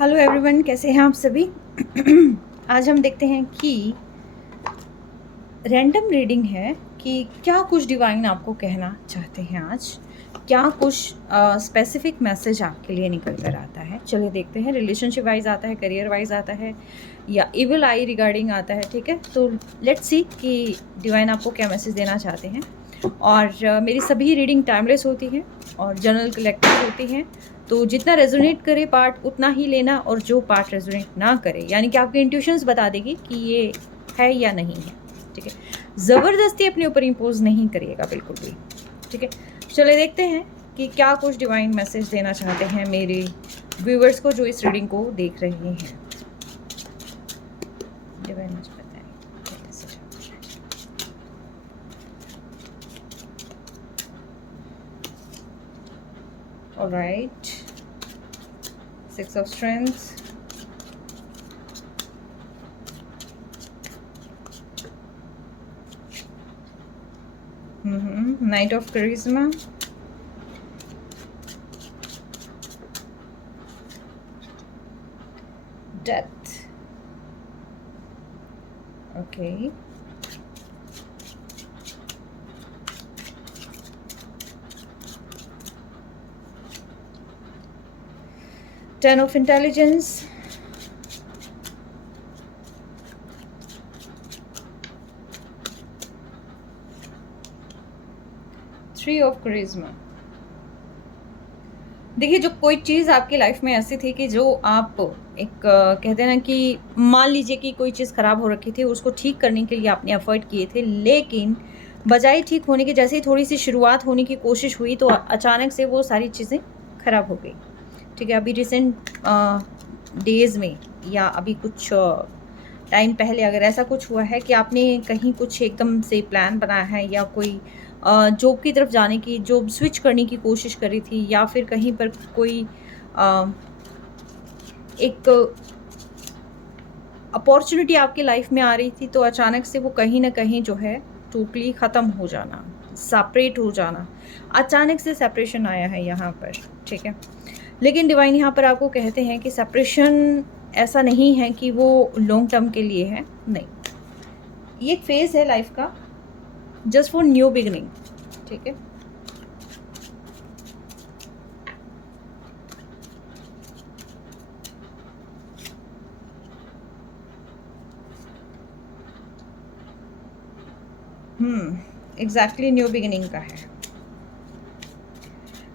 Hello everyone, कैसे हैं आप सभी। आज हम देखते हैं कि रैंडम रीडिंग है कि क्या कुछ डिवाइन आपको कहना चाहते हैं आज, क्या कुछ स्पेसिफिक मैसेज आपके लिए निकल कर आता है। चलिए देखते हैं, रिलेशनशिप वाइज आता है, करियर वाइज आता है, या इविल आई रिगार्डिंग आता है। ठीक है, तो लेट्स सी कि डिवाइन आपको क्या मैसेज देना चाहते हैं। और मेरी सभी रीडिंग टाइमलेस होती हैं और जनरल कलेक्टिव होती हैं, तो जितना रेजोनेट करे पार्ट उतना ही लेना, और जो पार्ट रेजोनेट ना करे यानी कि आपके इंट्यूशंस बता देगी कि ये है या नहीं है। ठीक है, ज़बरदस्ती अपने ऊपर इम्पोज नहीं करिएगा बिल्कुल भी। ठीक है, चले देखते हैं कि क्या कुछ डिवाइन मैसेज देना चाहते हैं मेरे व्यूवर्स को जो इस रीडिंग को देख रहे हैं। डिवाइन मुझे बताएं क्या मैसेज आता है। Alright, 6 of Strength, Knight of Charisma, Death, okay, Ten of Intelligence, Three of Charisma। देखिए, जो कोई चीज़ आपकी लाइफ में ऐसी थी कि जो आप एक कहते हैं ना कि मान लीजिए कि कोई चीज़ ख़राब हो रखी थी, उसको ठीक करने के लिए आपने एफर्ट किए थे, लेकिन बजाय ठीक होने के जैसे ही थोड़ी सी शुरुआत होने की कोशिश हुई तो अचानक से वो सारी चीज़ें ख़राब हो गई। ठीक है, अभी रिसेंट डेज़ में या अभी कुछ टाइम पहले अगर ऐसा कुछ हुआ है कि आपने कहीं कुछ एकदम से प्लान बनाया है, या कोई जॉब की तरफ जाने की, जॉब स्विच करने की कोशिश करी थी, या फिर कहीं पर कोई एक अपॉर्चुनिटी आपकी लाइफ में आ रही थी, तो अचानक से वो कहीं ना कहीं जो है टोटली ख़त्म हो जाना, सेपरेट हो जाना, अचानक से सेपरेशन आया है यहाँ पर। ठीक है, लेकिन डिवाइन यहाँ पर आपको कहते हैं कि सेपरेशन ऐसा नहीं है कि वो लॉन्ग टर्म के लिए है, नहीं, ये एक फेज़ है लाइफ का, जस्ट फॉर न्यू बिगिनिंग। ठीक है, एग्जैक्टली न्यू बिगिनिंग का है।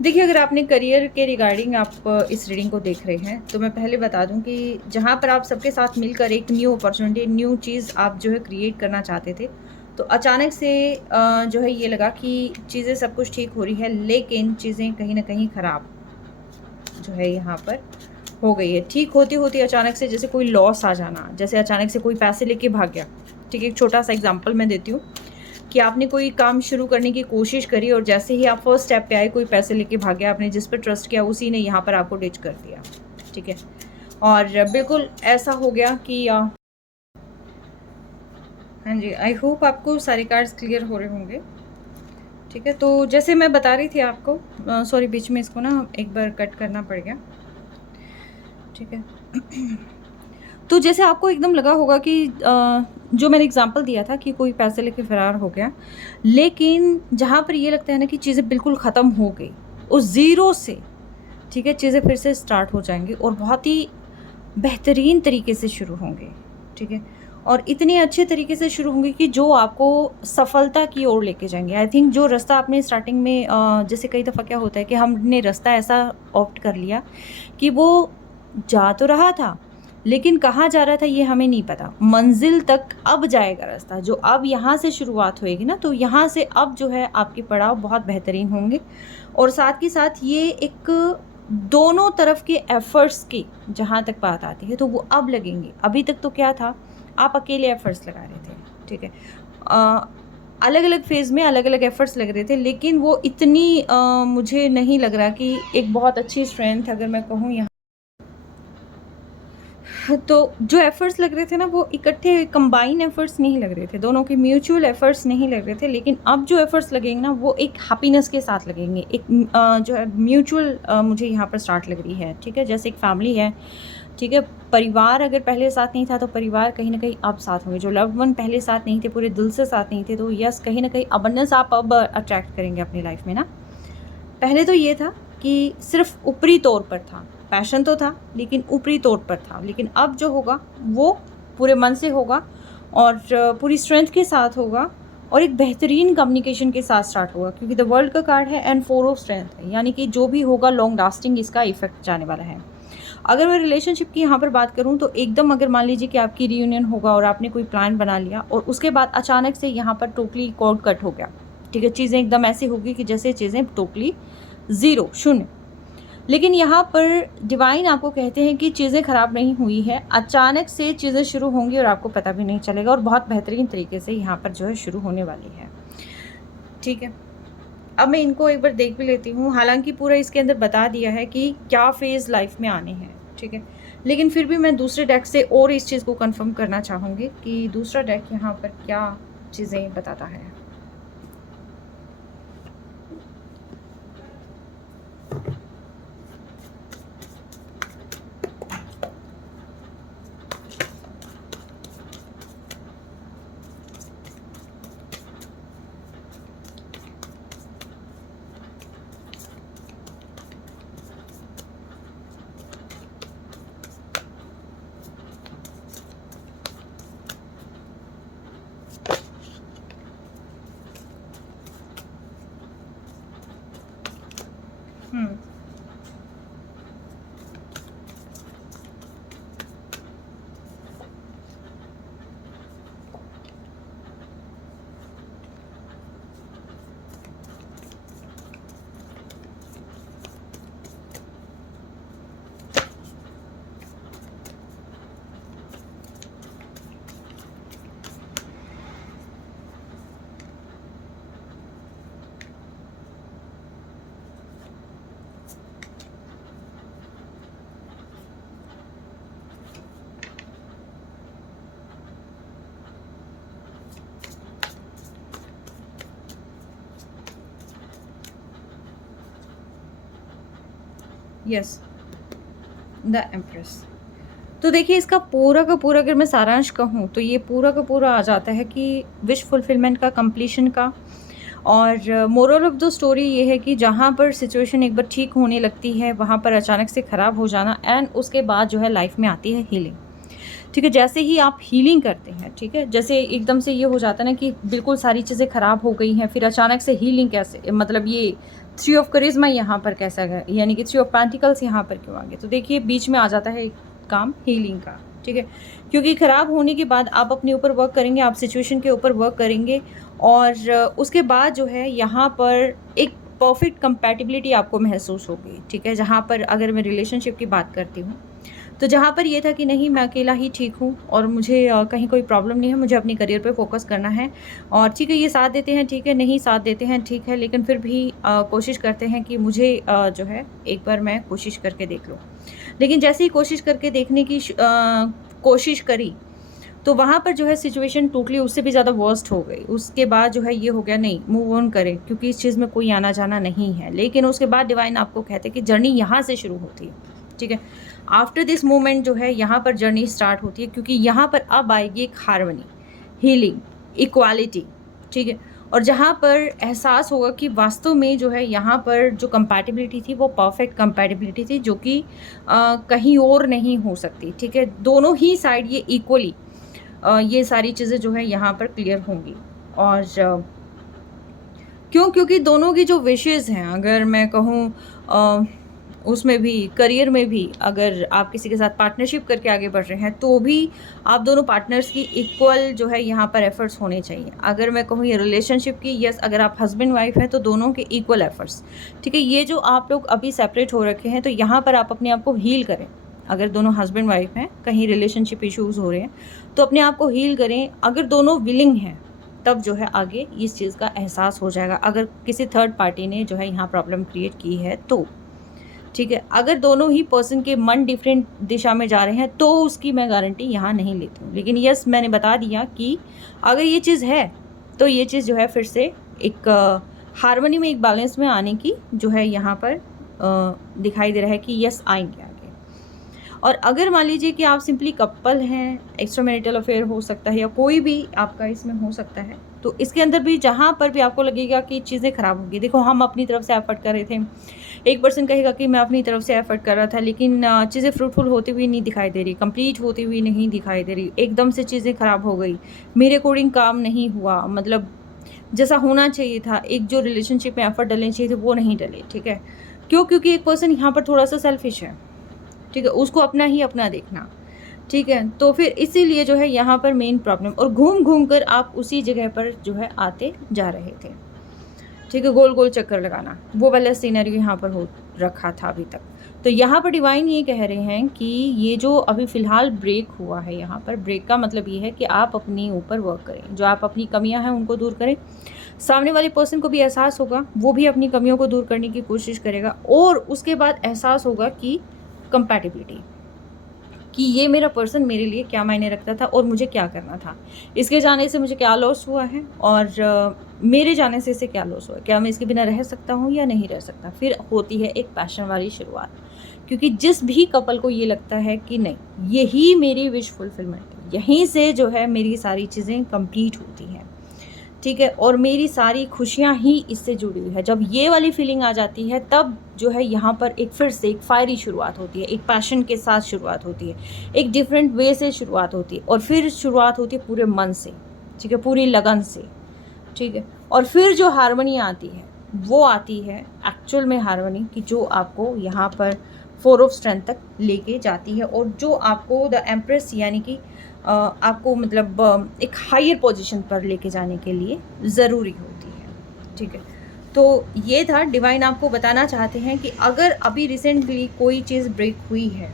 देखिए, अगर आपने करियर के रिगार्डिंग आप इस रीडिंग को देख रहे हैं, तो मैं पहले बता दूं कि जहां पर आप सबके साथ मिलकर एक न्यू अपॉर्चुनिटी, न्यू चीज़ आप जो है क्रिएट करना चाहते थे, तो अचानक से जो है ये लगा कि चीज़ें सब कुछ ठीक हो रही है, लेकिन चीज़ें कहीं ना कहीं ख़राब जो है यहाँ पर हो गई है। ठीक होती होती अचानक से जैसे कोई लॉस आ जाना, जैसे अचानक से कोई पैसे लेके भाग गया। ठीक है, एक छोटा सा एग्जांपल मैं देती हूँ कि आपने कोई काम शुरू करने की कोशिश करी और जैसे ही आप फर्स्ट स्टेप पे आए कोई पैसे लेके भाग गया, आपने जिस पर ट्रस्ट किया उसी ने यहाँ पर आपको डिच कर दिया। ठीक है, और बिल्कुल ऐसा हो गया कि हाँ जी, आई होप आपको सारे कार्ड्स क्लियर हो रहे होंगे। ठीक है, तो जैसे मैं बता रही थी आपको, सॉरी बीच में इसको ना एक बार कट करना पड़ गया। ठीक है, तो जैसे आपको एकदम लगा होगा कि जो मैंने एग्जांपल दिया था कि कोई पैसे लेके फरार हो गया, लेकिन जहाँ पर ये लगता है ना कि चीज़ें बिल्कुल ख़त्म हो गई उस ज़ीरो से। ठीक है, चीज़ें फिर से स्टार्ट हो जाएंगी और बहुत ही बेहतरीन तरीके से शुरू होंगे। ठीक है, और इतने अच्छे तरीके से शुरू होंगे कि जो आपको सफलता की ओर लेके जाएंगे। आई थिंक जो रास्ता आपने स्टार्टिंग में जैसे कई दफ़ा क्या होता है कि हमने रास्ता ऐसा ऑप्ट कर लिया कि वो जा तो रहा था, लेकिन कहाँ जा रहा था ये हमें नहीं पता। मंजिल तक अब जाएगा रास्ता, जो अब यहाँ से शुरुआत होएगी ना, तो यहाँ से अब जो है आपके पड़ाव बहुत बेहतरीन होंगे। और साथ ही साथ ये एक दोनों तरफ के एफर्ट्स की जहाँ तक बात आती है तो वो अब लगेंगे। अभी तक तो क्या था, आप अकेले एफर्ट्स लगा रहे थे। ठीक है, अलग अलग फेज़ में अलग अलग एफर्ट्स लग रहे थे, लेकिन वो इतनी मुझे नहीं लग रहा कि एक बहुत अच्छी स्ट्रेंथ अगर मैं कहूँ यहाँ तो जो एफ़र्ट्स लग रहे थे ना, वो इकट्ठे कंबाइन एफ़र्ट्स नहीं लग रहे थे, दोनों के म्यूचुअल एफ़र्ट्स नहीं लग रहे थे। लेकिन अब जो एफ़र्ट्स लगेंगे ना, वो एक हैप्पीनेस के साथ लगेंगे। एक जो है म्यूचुअल मुझे यहाँ पर स्टार्ट लग रही है, ठीक है? जैसे एक फैमिली है, ठीक है? परिवार अगर पहले साथ नहीं था, तो परिवार कहीं न कहीं अब साथ होंगे। जो लव्ड वन पहले साथ नहीं थे, पूरे दिल से साथ नहीं थे, तो यस, कहीं न कहीं अबंडेंस आप अब अट्रैक्ट करेंगे अपनी लाइफ़ में ना। पहले तो ये था कि सिर्फ़ ऊपरी तौर पर था, पैशन तो था लेकिन ऊपरी तौर पर था। लेकिन अब जो होगा वो पूरे मन से होगा और पूरी स्ट्रेंथ के साथ होगा और एक बेहतरीन कम्युनिकेशन के साथ स्टार्ट होगा, क्योंकि द वर्ल्ड का कार्ड है एंड 4 ऑफ स्ट्रेंथ है, यानी कि जो भी होगा लॉन्ग लास्टिंग इसका इफ़ेक्ट जाने वाला है। अगर मैं रिलेशनशिप की यहाँ पर बात करूँ, तो एकदम अगर मान लीजिए कि आपकी रियूनियन होगा और आपने कोई प्लान बना लिया और उसके बाद अचानक से यहाँ पर टोटली कॉर्ड कट हो गया, ठीक है? चीज़ें एकदम ऐसी होगी कि जैसे चीज़ें टोटली ज़ीरो, शून्य। लेकिन यहाँ पर डिवाइन आपको कहते हैं कि चीज़ें ख़राब नहीं हुई है, अचानक से चीज़ें शुरू होंगी और आपको पता भी नहीं चलेगा, और बहुत बेहतरीन तरीके से यहाँ पर जो है शुरू होने वाली है, ठीक है? अब मैं इनको एक बार देख भी लेती हूँ। हालाँकि पूरा इसके अंदर बता दिया है कि क्या फ़ेज़ लाइफ़ में आने हैं, ठीक है? लेकिन फिर भी मैं दूसरे डेक से और इस चीज़ को कन्फर्म करना चाहूँगी कि दूसरा डेक यहाँ पर क्या चीज़ें बताता है। हुँ। Yes, the empress. तो देखिए, इसका पूरा का पूरा अगर मैं सारांश कहूँ, तो ये पूरा का पूरा आ जाता है कि विश फुलफिलमेंट का, कंप्लीशन का। और मोरल ऑफ द स्टोरी ये है कि जहाँ पर सिचुएशन एक बार ठीक होने लगती है, वहाँ पर अचानक से ख़राब हो जाना, एंड उसके बाद जो है लाइफ में आती है हीलिंग, ठीक है? जैसे ही आप हीलिंग करते हैं, ठीक है? जैसे एकदम से ये हो जाता है ना कि बिल्कुल सारी चीज़ें ख़राब हो गई हैं, फिर अचानक से हीलिंग कैसे, मतलब ये थ्री ऑफ करिश्मा यहाँ पर कैसा है, यानी कि थ्री ऑफ पेंटिकल्स यहाँ पर क्यों आ गए? तो देखिए, बीच में आ जाता है काम हीलिंग का, ठीक है? क्योंकि ख़राब होने के बाद आप अपने ऊपर वर्क करेंगे, आप सिचुएशन के ऊपर वर्क करेंगे, और उसके बाद जो है यहाँ पर एक परफेक्ट कंपैटिबिलिटी आपको महसूस होगी, ठीक है? जहाँ पर अगर मैं रिलेशनशिप की बात करती हूँ, तो जहाँ पर ये था कि नहीं, मैं अकेला ही ठीक हूँ और मुझे कहीं कोई प्रॉब्लम नहीं है, मुझे अपने करियर पे फ़ोकस करना है, और ठीक है, ये साथ देते हैं, ठीक है, नहीं साथ देते हैं, ठीक है, लेकिन फिर भी कोशिश करते हैं कि मुझे जो है एक बार मैं कोशिश करके देख लूँ। लेकिन जैसे ही कोशिश करके देखने की कोशिश करी, तो वहाँ पर जो है सिचुएशन टोटली उससे भी ज़्यादा वर्स्ट हो गई। उसके बाद जो है ये हो गया, नहीं, मूव ऑन करें, क्योंकि इस चीज़ में कोई आना-जाना नहीं है। लेकिन उसके बाद डिवाइन आपको कहते हैं कि जर्नी यहाँ से शुरू होती है, ठीक है? आफ्टर दिस मोमेंट जो है यहाँ पर जर्नी स्टार्ट होती है, क्योंकि यहाँ पर अब आएगी एक हार्मनी, हीलिंग, इक्वालिटी, ठीक है? और जहाँ पर एहसास होगा कि वास्तव में जो है यहाँ पर जो कंपैटिबिलिटी थी, वो परफेक्ट कंपैटिबिलिटी थी, जो कि कहीं और नहीं हो सकती, ठीक है? दोनों ही साइड ये इक्वली ये सारी चीज़ें जो है यहाँ पर क्लियर होंगी। और क्यों? क्योंकि दोनों की जो विशेज़ हैं, अगर मैं कहूँ उसमें भी, करियर में भी, अगर आप किसी के साथ पार्टनरशिप करके आगे बढ़ रहे हैं, तो भी आप दोनों पार्टनर्स की इक्वल जो है यहाँ पर एफ़र्ट्स होने चाहिए। अगर मैं कहूँ ये रिलेशनशिप की, यस, अगर आप हस्बैंड वाइफ हैं, तो दोनों के इक्वल एफ़र्ट्स, ठीक है? ये जो आप लोग अभी सेपरेट हो रखे हैं, तो यहाँ पर आप अपने आप को हील करें। अगर दोनों हस्बैंड वाइफ हैं, कहीं रिलेशनशिप इश्यूज़ हो रहे हैं, तो अपने आप को हील करें। अगर दोनों विलिंग हैं, तब जो है आगे इस चीज़ का एहसास हो जाएगा। अगर किसी थर्ड पार्टी ने जो है यहाँ प्रॉब्लम क्रिएट की है तो, ठीक है। अगर दोनों ही पर्सन के मन डिफरेंट दिशा में जा रहे हैं तो उसकी मैं गारंटी यहाँ नहीं लेती हूँ, लेकिन यस मैंने बता दिया कि अगर ये चीज़ है तो ये चीज़ जो है फिर से एक हार्मनी में, एक बैलेंस में आने की जो है यहाँ पर दिखाई दे रहा है कि यस आएंगे आगे। और अगर मान लीजिए कि आप सिंपली कपल हैं, एक्स्ट्रा मैरिटल अफेयर हो सकता है या कोई भी आपका इसमें हो सकता है, तो इसके अंदर भी जहाँ पर भी आपको लगेगा कि चीज़ें ख़राब होंगी, देखो हम अपनी तरफ से एफर्ट कर रहे थे, एक पर्सन कहेगा कि मैं अपनी तरफ से एफर्ट कर रहा था लेकिन चीज़ें फ्रूटफुल होती हुई नहीं दिखाई दे रही, कंप्लीट होती हुई नहीं दिखाई दे रही, एकदम से चीज़ें ख़राब हो गई, मेरे अकॉर्डिंग काम नहीं हुआ, मतलब जैसा होना चाहिए था, एक जो रिलेशनशिप में एफर्ट डलने चाहिए थे वो नहीं डले। ठीक है, क्यों? क्योंकि एक पर्सन यहाँ पर थोड़ा सा सेल्फिश है। ठीक है, उसको अपना ही अपना देखना। ठीक है, तो फिर इसीलिए जो है यहाँ पर मेन प्रॉब्लम, और घूम घूम कर आप उसी जगह पर जो है आते जा रहे थे। ठीक है, गोल गोल चक्कर लगाना, वो वाला सीनरी यहाँ पर हो रखा था अभी तक। तो यहाँ पर डिवाइन ये कह रहे हैं कि ये जो अभी फ़िलहाल ब्रेक हुआ है, यहाँ पर ब्रेक का मतलब ये है कि आप अपने ऊपर वर्क करें, जो आप अपनी कमियां हैं उनको दूर करें। सामने वाले पर्सन को भी एहसास होगा, वो भी अपनी कमियों को दूर करने की कोशिश करेगा, और उसके बाद एहसास होगा कि कंपैटिबिलिटी, कि ये मेरा पर्सन मेरे लिए क्या मायने रखता था और मुझे क्या करना था, इसके जाने से मुझे क्या लॉस हुआ है और मेरे जाने से इसे क्या लॉस हुआ है, क्या मैं इसके बिना रह सकता हूँ या नहीं रह सकता। फिर होती है एक पैशन वाली शुरुआत, क्योंकि जिस भी कपल को ये लगता है कि नहीं यही मेरी विश फुलफिलमेंट है, यहीं से जो है मेरी सारी चीज़ें कंप्लीट होती हैं। ठीक है, और मेरी सारी खुशियाँ ही इससे जुड़ी हुई है, जब ये वाली फीलिंग आ जाती है तब जो है यहाँ पर एक फिर से एक फायरी शुरुआत होती है, एक पैशन के साथ शुरुआत होती है, एक डिफरेंट वे से शुरुआत होती है, और फिर शुरुआत होती है पूरे मन से। ठीक है, पूरी लगन से। ठीक है, और फिर जो हार्मनी आती है वो आती है एक्चुअल में हार्मनी की, जो आपको यहाँ पर 4 ऑफ स्ट्रेंथ तक लेके जाती है, और जो आपको द एम्प्रेस यानी कि आपको मतलब एक हायर पोजीशन पर लेके जाने के लिए ज़रूरी होती है। ठीक है, तो ये था, डिवाइन आपको बताना चाहते हैं कि अगर अभी रिसेंटली कोई चीज़ ब्रेक हुई है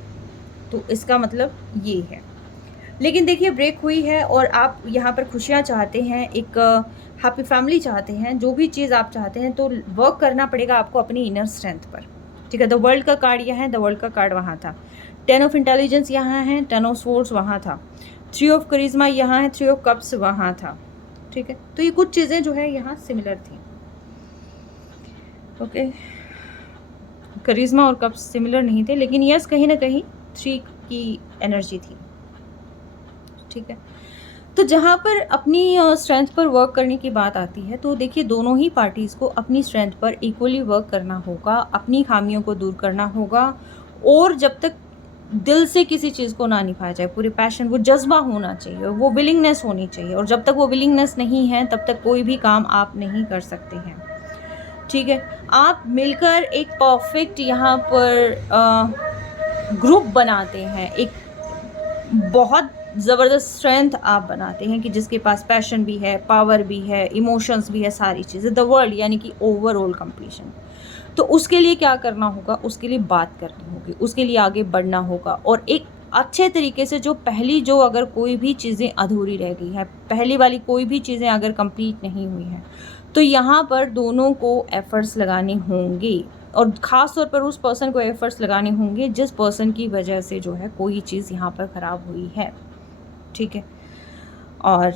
तो इसका मतलब ये है। लेकिन देखिए, ब्रेक हुई है और आप यहाँ पर खुशियाँ चाहते हैं, एक हैप्पी फैमिली चाहते हैं, जो भी चीज़ आप चाहते हैं, तो वर्क करना पड़ेगा आपको अपनी इनर स्ट्रेंथ पर। ठीक है, द वर्ल्ड का कार्ड यहाँ है, द वर्ल्ड का कार्ड वहाँ था, 10 ऑफ इंटेलिजेंस यहाँ है, 10 ऑफ स्वॉर्ड्स वहाँ था, 3 ऑफ करिश्मा यहाँ है, 3 ऑफ कप्स वहाँ था। ठीक है, तो ये कुछ चीज़ें जो है यहाँ सिमिलर थी। ओके, करिश्मा और कप्स सिमिलर नहीं थे, लेकिन यस कहीं ना कहीं 3 की एनर्जी थी। ठीक है, तो जहाँ पर अपनी स्ट्रेंथ पर वर्क करने की बात आती है, तो देखिए दोनों ही पार्टीज़ को अपनी स्ट्रेंथ पर इक्वली वर्क करना होगा, अपनी खामियों को दूर करना होगा, और जब तक दिल से किसी चीज़ को ना निभाया जाए, पूरे पैशन, वो जज्बा होना चाहिए, वो विलिंगनेस होनी चाहिए, और जब तक वो विलिंगनेस नहीं है तब तक कोई भी काम आप नहीं कर सकते हैं। ठीक है, आप मिलकर एक परफेक्ट यहाँ पर ग्रुप बनाते हैं, एक बहुत ज़बरदस्त स्ट्रेंथ आप बनाते हैं कि जिसके पास पैशन भी है, पावर भी है, इमोशंस भी है, सारी चीज़ें, द वर्ल्ड यानी कि ओवरऑल कंप्लीशन। तो उसके लिए क्या करना होगा? उसके लिए बात करनी होगी, उसके लिए आगे बढ़ना होगा, और एक अच्छे तरीके से जो पहली जो अगर कोई भी चीज़ें अधूरी रह गई हैं, पहली वाली कोई भी चीज़ें अगर कंप्लीट नहीं हुई हैं, तो यहाँ पर दोनों को एफर्ट्स लगाने होंगे, और ख़ास तौर पर उस पर्सन को एफर्ट्स लगाने होंगे जिस पर्सन की वजह से जो है कोई चीज़ यहाँ पर ख़राब हुई है। ठीक है, और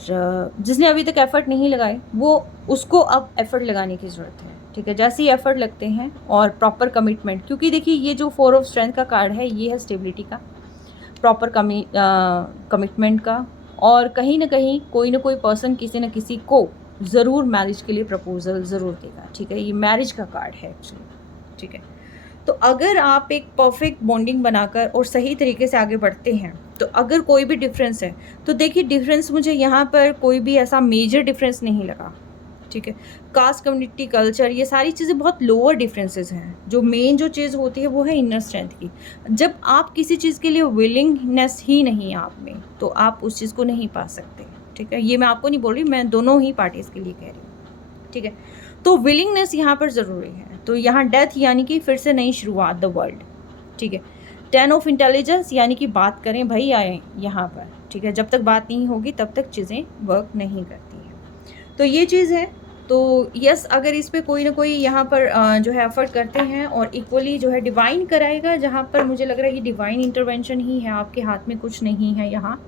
जिसने अभी तक एफ़र्ट नहीं लगाए वो उसको अब एफ़र्ट लगाने की ज़रूरत है। ठीक है, जैसे ही एफ़र्ट लगते हैं और प्रॉपर कमिटमेंट, क्योंकि देखिए ये जो 4 ऑफ स्ट्रेंथ का कार्ड है ये है स्टेबिलिटी का, प्रॉपर कमिटमेंट का, और कहीं ना कहीं कोई ना कोई पर्सन किसी न किसी को ज़रूर मैरिज के लिए प्रपोजल ज़रूर देगा। ठीक है, ये मैरिज का कार्ड है एक्चुअली। ठीक है, तो अगर आप एक परफेक्ट बॉन्डिंग बनाकर और सही तरीके से आगे बढ़ते हैं, तो अगर कोई भी डिफरेंस है, तो देखिए डिफरेंस मुझे यहाँ पर कोई भी ऐसा मेजर डिफरेंस नहीं लगा। ठीक है, कास्ट, कम्युनिटी, कल्चर, ये सारी चीज़ें बहुत लोअर डिफरेंसेस हैं। जो मेन जो चीज़ होती है वो है इनर स्ट्रेंथ की। जब आप किसी चीज़ के लिए विलिंगनेस ही नहीं है आप में, तो आप उस चीज़ को नहीं पा सकते। ठीक है, ये मैं आपको नहीं बोल रही, मैं दोनों ही पार्टीज़ के लिए कह रही हूँ। ठीक है, तो विलिंगनेस यहाँ पर ज़रूरी है। तो यहाँ डेथ यानी कि फिर से नई शुरुआत, द वर्ल्ड। ठीक है, 10 ऑफ इंटेलिजेंस यानी कि बात करें भाई आए यहाँ पर। ठीक है, जब तक बात नहीं होगी तब तक चीज़ें वर्क नहीं करती हैं। तो ये चीज़ है, तो यस, अगर इस पे कोई ना कोई यहाँ पर जो है एफर्ट करते हैं और इक्वली जो है डिवाइन कराएगा, जहाँ पर मुझे लग रहा है कि डिवाइन इंटरवेंशन ही है, आपके हाथ में कुछ नहीं है यहाँ,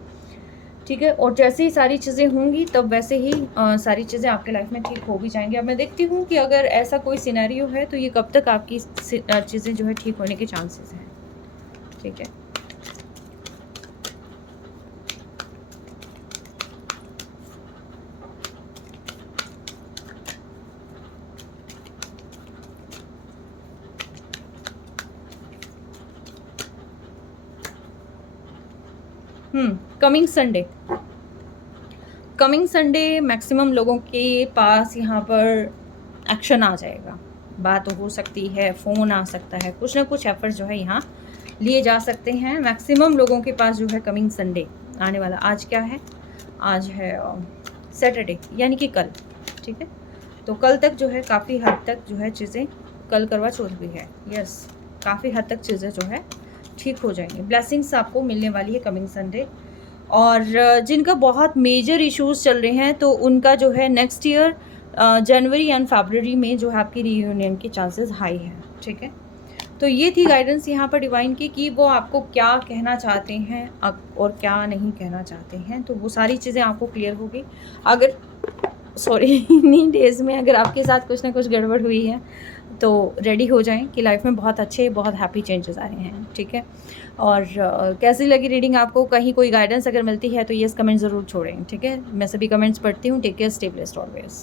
ठीक है। और जैसे ही सारी चीज़ें होंगी तब वैसे ही सारी चीज़ें आपके लाइफ में ठीक हो भी जाएंगी। अब मैं देखती हूँ कि अगर ऐसा कोई सिनेरियो है तो ये कब तक आपकी चीज़ें जो है ठीक होने के चांसेस हैं, ठीक है। कमिंग संडे मैक्सिमम लोगों के पास यहाँ पर एक्शन आ जाएगा। बात हो सकती है, फ़ोन आ सकता है, कुछ ना कुछ एफर्ट जो है यहाँ लिए जा सकते हैं। मैक्सिमम लोगों के पास जो है कमिंग संडे आने वाला। आज क्या है? आज है सैटरडे, यानी कि कल, ठीक है। तो कल तक जो है काफ़ी हद तक जो है चीज़ें, कल करवा चौथ भी है, यस, काफ़ी हद तक चीज़ें जो है ठीक हो जाएंगी। ब्लेसिंग्स आपको मिलने वाली है कमिंग संडे। और जिनका बहुत मेजर इश्यूज़ चल रहे हैं तो उनका जो है नेक्स्ट ईयर जनवरी एंड फरवरी में जो है आपकी रीयूनियन के चांसेस हाई हैं, ठीक है। तो ये थी गाइडेंस यहाँ पर डिवाइन की कि वो आपको क्या कहना चाहते हैं और क्या नहीं कहना चाहते हैं। तो वो सारी चीज़ें आपको क्लियर होगी। अगर इन्हीं डेज़ में अगर आपके साथ कुछ ना कुछ गड़बड़ हुई है तो रेडी हो जाएं कि लाइफ में बहुत अच्छे, बहुत हैप्पी चेंजेस आ रहे हैं, ठीक है। और कैसी लगी रीडिंग आपको? कहीं कोई गाइडेंस अगर मिलती है तो येस कमेंट ज़रूर छोड़ें, ठीक है। मैं सभी कमेंट्स पढ़ती हूँ। Take care, stay blessed always.